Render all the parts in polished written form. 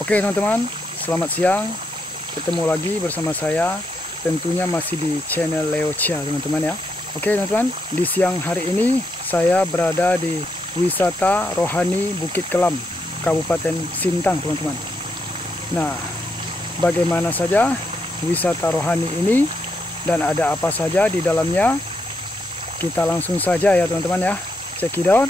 Oke teman-teman, selamat siang. Ketemu lagi bersama saya, tentunya masih di channel Leo Chia teman-teman ya. Oke teman-teman, di siang hari ini saya berada di wisata rohani Bukit Kelam, Kabupaten Sintang teman-teman. Nah, bagaimana saja wisata rohani ini dan ada apa saja di dalamnya? Kita langsung saja ya teman-teman ya, check it out.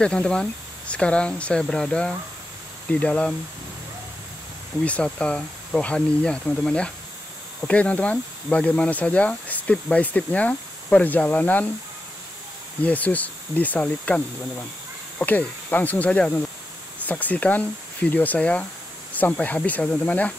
Oke teman-teman, sekarang saya berada di dalam wisata rohaninya teman-teman ya. Oke teman-teman, bagaimana saja step by stepnya perjalanan Yesus disalibkan teman-teman. Oke, langsung saja teman-teman. Saksikan video saya sampai habis ya teman-teman ya.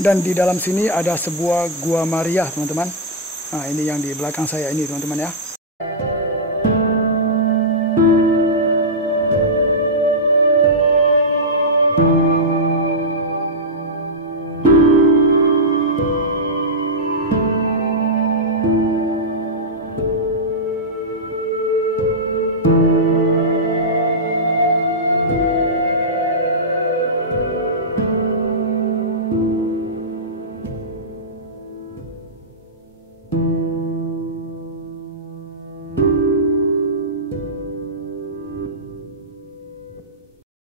Dan di dalam sini ada sebuah gua Maria, teman-teman. Nah, ini yang di belakang saya ini, teman-teman ya.